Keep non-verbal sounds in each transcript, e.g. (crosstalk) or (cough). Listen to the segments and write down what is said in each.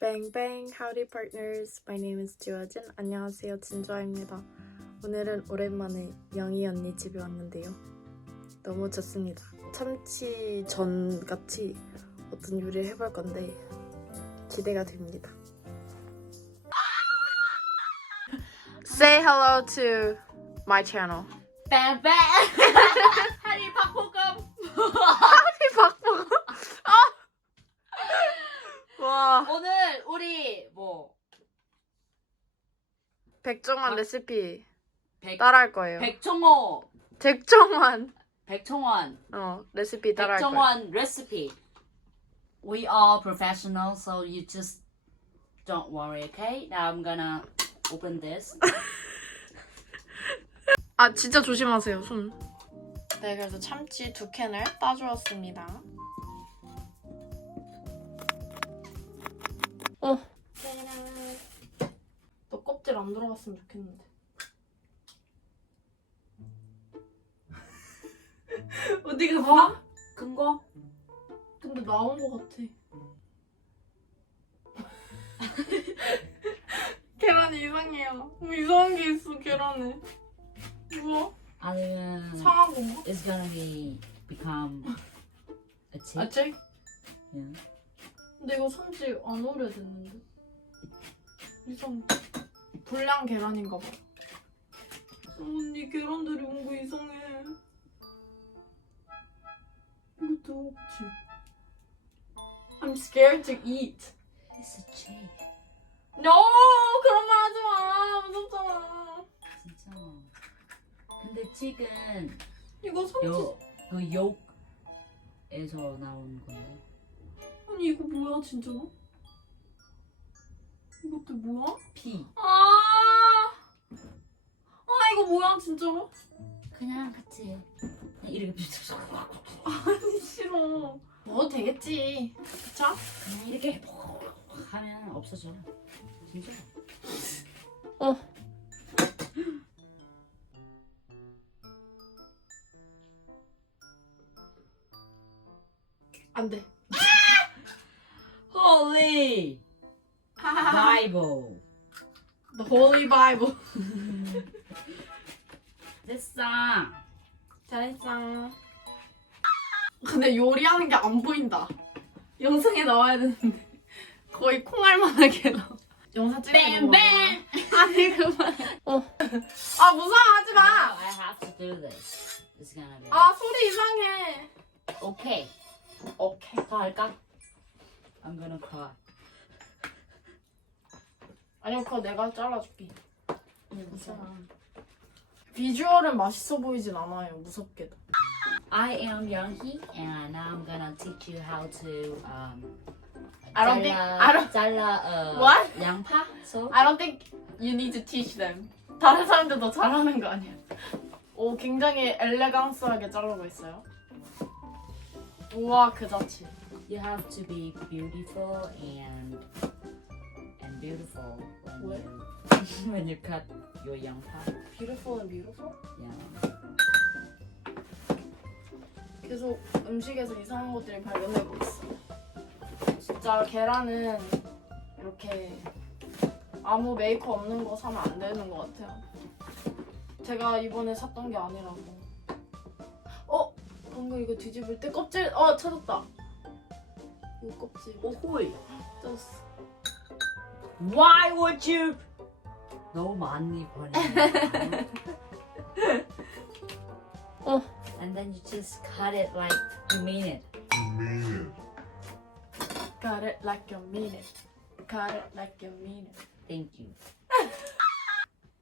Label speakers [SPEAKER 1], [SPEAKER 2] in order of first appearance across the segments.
[SPEAKER 1] Bang bang, howdy partners. My name is 지화진. 안녕하세요, 진주아입니다. 오늘은 오랜만에 영희 언니 집에 왔는데요. 너무 좋습니다. 참치 전 같이 어떤 요리를 해볼 건데 기대가 됩니다. Say hello to my channel.
[SPEAKER 2] 뺑뺑 하리 박보검
[SPEAKER 1] 박보. 와,
[SPEAKER 2] 오늘 우리 뭐
[SPEAKER 1] 백종원
[SPEAKER 2] 아,
[SPEAKER 1] 레시피
[SPEAKER 2] 백,
[SPEAKER 1] 따라할 거예요.
[SPEAKER 2] 백종원
[SPEAKER 1] 백종원
[SPEAKER 2] 백종원
[SPEAKER 1] 어 레시피 따라할 거예요.
[SPEAKER 2] 백종원 recipe we are professional so you just don't worry okay now I'm gonna open this (laughs)
[SPEAKER 1] 아 진짜 조심하세요 손. 네 그래서 참치 두 캔을 따주었습니다. 안 들어갔으면 좋겠는데. (laughs) 어디가 봐?
[SPEAKER 2] 근거
[SPEAKER 1] 근데 나온 거 같아. (laughs) 계란이 이상해요. 뭐 이상한 게 있어 계란에. 뭐야?
[SPEAKER 2] 아니면
[SPEAKER 1] 상한 건가?
[SPEAKER 2] it's gonna be become a tip
[SPEAKER 1] 아직?
[SPEAKER 2] yeah.
[SPEAKER 1] 근데 이거 산지 안 오래됐는데? 이상 불량 계란인가 봐. 언니 계란들이 온거 이상해. 이거 뜨겁지? I'm scared to eat.
[SPEAKER 2] it's a tip
[SPEAKER 1] No! 그런 말 하지 마. 무섭잖아.
[SPEAKER 2] 진짜 근데 칩은
[SPEAKER 1] 이거 산지
[SPEAKER 2] 요, 그 욕에서 나온 건데
[SPEAKER 1] 아니 이거 뭐야 진짜로? 이것도 뭐야?
[SPEAKER 2] 피
[SPEAKER 1] 아! 뭐야 진짜로?
[SPEAKER 2] 그냥 같이. 그냥 이렇게 비슷
[SPEAKER 1] 아니 싫어. 먹어도 되겠지. 그쵸?
[SPEAKER 2] 그냥 이렇게 하면 없어져 진짜
[SPEAKER 1] 안 돼. (laughs)
[SPEAKER 2] Holy Bible (laughs)
[SPEAKER 1] The Holy Bible. (laughs)
[SPEAKER 2] 됐어
[SPEAKER 1] 잘했어. 근데 요리하는 게 안 보인다. 영상에 나와야 되는데 거의 콩알만하게 나와. 영상 찍는 거.
[SPEAKER 2] 뱅뱅
[SPEAKER 1] 아니 그만. 어. 아 무서워 하지 마.
[SPEAKER 2] Now I have to do this It's gonna be
[SPEAKER 1] 아 소리 이상해.
[SPEAKER 2] Okay 오케이 더 할까? I'm gonna cry
[SPEAKER 1] 아니요 그거 내가 잘라줄게.
[SPEAKER 2] 무서워
[SPEAKER 1] 비주얼은 맛있어 보이진 않아요. 무섭게도.
[SPEAKER 2] I am Younghee and now I'm gonna teach you how to um
[SPEAKER 1] I don't think-
[SPEAKER 2] 잘라,
[SPEAKER 1] I don't-
[SPEAKER 2] 잘라 uh,
[SPEAKER 1] What?
[SPEAKER 2] 양파 so
[SPEAKER 1] I don't think you need to teach them. 다른 사람들도 잘하는 거 아니야? 오, 굉장히 엘레강스하게 자르고 있어요. 우와, 그 자체.
[SPEAKER 2] You have to be beautiful and beautiful when
[SPEAKER 1] What?
[SPEAKER 2] you (laughs) when you cut your 양파.
[SPEAKER 1] Beautiful and beautiful?
[SPEAKER 2] Yeah.
[SPEAKER 1] 계속 음식에서 이상한 것들이 발견되고 있어. 진짜 계란은 이렇게 아무 메이커 없는 거 사면 안 되는 것 같아요. 제가 이번에 샀던 게 아니라고. 어? 방금 이거 뒤집을 때 껍질, 어, 찾았다. 이거 껍질.
[SPEAKER 2] 오호이.
[SPEAKER 1] 쪘어.
[SPEAKER 2] Why would you? 너무 많이 버리네.
[SPEAKER 1] 어.
[SPEAKER 2] And then you just cut it like you mean it.
[SPEAKER 1] Got it like you mean it. Got it like you mean it.
[SPEAKER 2] Thank you.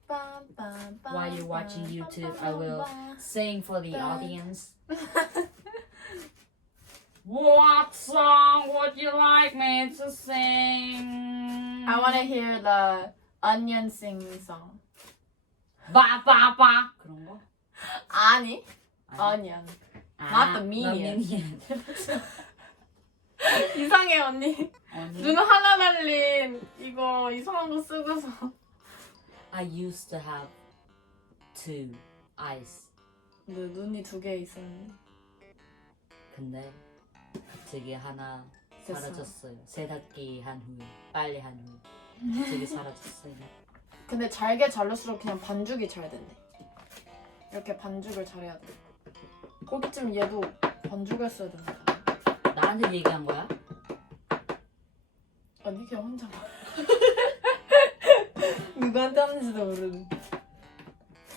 [SPEAKER 1] Bum, bum, bum,
[SPEAKER 2] While you're watching
[SPEAKER 1] bum,
[SPEAKER 2] YouTube,
[SPEAKER 1] bum,
[SPEAKER 2] I will
[SPEAKER 1] bum.
[SPEAKER 2] sing for the
[SPEAKER 1] Bye.
[SPEAKER 2] audience. (laughs) What song would you like me to sing?
[SPEAKER 1] I want to hear the onion sing song.
[SPEAKER 2] 바바바 그런 거?
[SPEAKER 1] 아니,
[SPEAKER 2] 아니.
[SPEAKER 1] onion.
[SPEAKER 2] 아,
[SPEAKER 1] not the minion. 이상해 언니. 눈 하나 달린 이거 이상한 거 쓰고서.
[SPEAKER 2] I used to have two eyes.
[SPEAKER 1] 근데 눈이 두 개 있었는데.
[SPEAKER 2] 근데 되게 하나
[SPEAKER 1] 됐어요.
[SPEAKER 2] 사라졌어요. 세탁기 한 후에 빨래 한 후에 갑자기 (laughs) 사라졌어요.
[SPEAKER 1] 근데 잘게 자를수록 그냥 반죽이 잘 된대. 이렇게 반죽을 잘해야 돼. 거기쯤 얘도 반죽했어야 된다.
[SPEAKER 2] 나한테 얘기한 거야?
[SPEAKER 1] 아니 그냥 혼자 봐. (laughs) 누구한테 하는지도 모르는.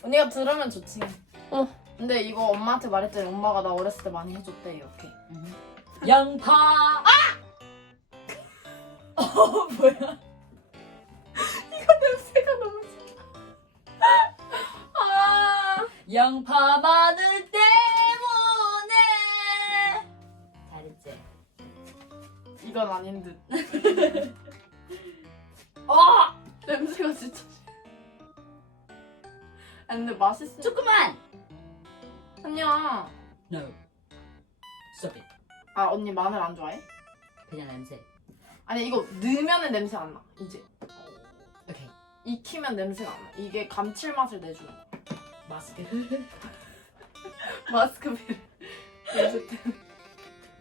[SPEAKER 1] 언니가 들으면 좋지.
[SPEAKER 3] 어.
[SPEAKER 1] 근데 이거 엄마한테 말했더니 엄마가 나 어렸을 때 많이 해줬대 이렇게.
[SPEAKER 2] 양파. (laughs)
[SPEAKER 1] 어 뭐야? 이거 냄새가 너무. 아.
[SPEAKER 2] 양파 마늘 때문에. 잘했지.
[SPEAKER 1] 이건 아닌 듯. (laughs)
[SPEAKER 2] 어.
[SPEAKER 1] 냄새가 진짜. 아, 근데 맛있어.
[SPEAKER 2] 조금만.
[SPEAKER 1] 아니야.
[SPEAKER 2] No. Stop it.
[SPEAKER 1] 아 언니 마늘 안 좋아해?
[SPEAKER 2] 그냥 냄새.
[SPEAKER 1] 아니 이거 넣으면은 냄새 안 나. 이제
[SPEAKER 2] 오케이.
[SPEAKER 1] 익히면 냄새가 안 나. 이게 감칠맛을 내주는 거야.
[SPEAKER 2] 마스크. (laughs)
[SPEAKER 1] 냄새 때문에.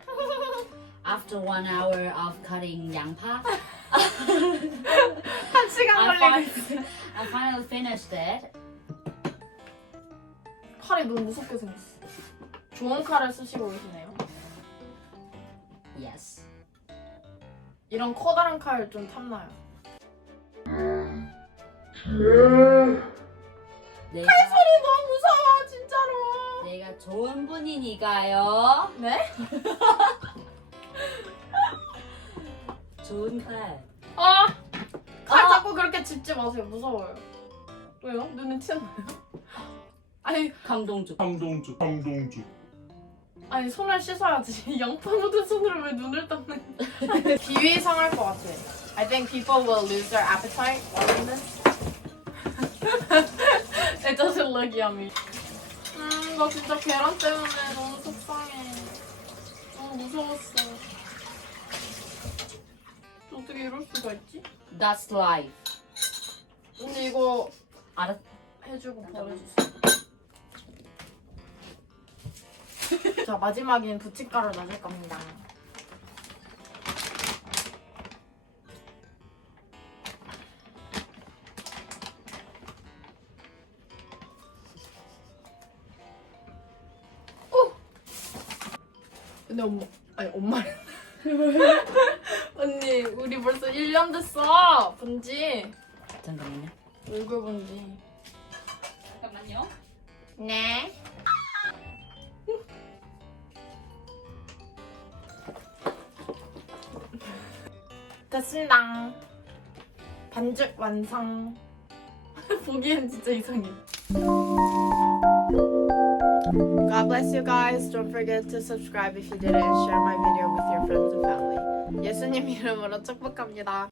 [SPEAKER 1] (laughs)
[SPEAKER 2] After one hour of cutting 양파, (laughs)
[SPEAKER 1] 한 시간
[SPEAKER 2] I, fin- I finally finished it.
[SPEAKER 1] 칼이 너무 무섭게 생겼어. 좋은 칼을 쓰시고 계시네요.
[SPEAKER 2] Yes.
[SPEAKER 1] 이런 커다란 칼 좀 탐나요.
[SPEAKER 2] 내가
[SPEAKER 1] 칼이 너무 무서워 진짜로.
[SPEAKER 2] 내가 좋은 분이니까요.
[SPEAKER 1] 네? (laughs)
[SPEAKER 2] 좋은 칼.
[SPEAKER 1] 아! 칼
[SPEAKER 2] 아!
[SPEAKER 1] 자꾸 그렇게 짚지 마세요. 무서워요. 왜요? 눈에 튀었나요? 아니,
[SPEAKER 2] 강동주.
[SPEAKER 3] 황동주 황동주
[SPEAKER 1] 아니 손을 씻어야지. 양파 묻은 손으로 왜 눈을 닦는? 기위 (laughs) 상할 것 같아. I think people will lose their appetite watching this. (laughs) It doesn't look yummy. 음, 나 진짜 계란 때문에 너무 속상해. 너무 무서웠어. 어떻게 이럴 수가 있지?
[SPEAKER 2] That's life.
[SPEAKER 1] 근데 이거
[SPEAKER 2] 알았.
[SPEAKER 1] 해주고 버려줬어. (laughs) 자 마지막인 부침가루 넣을 겁니다. 오! 근데 엄마 아니 엄마 (laughs) 언니 우리 벌써 1년 됐어 본지
[SPEAKER 2] 잠깐만요.
[SPEAKER 1] 얼굴 본지
[SPEAKER 2] 잠깐만요.
[SPEAKER 1] 네. 됐습니다. 반죽 완성. 보기엔 진짜 이상해. God bless you guys. Don't forget to subscribe if you didn't. Share my video with your friends and family. 예수님 이름으로 축복합니다.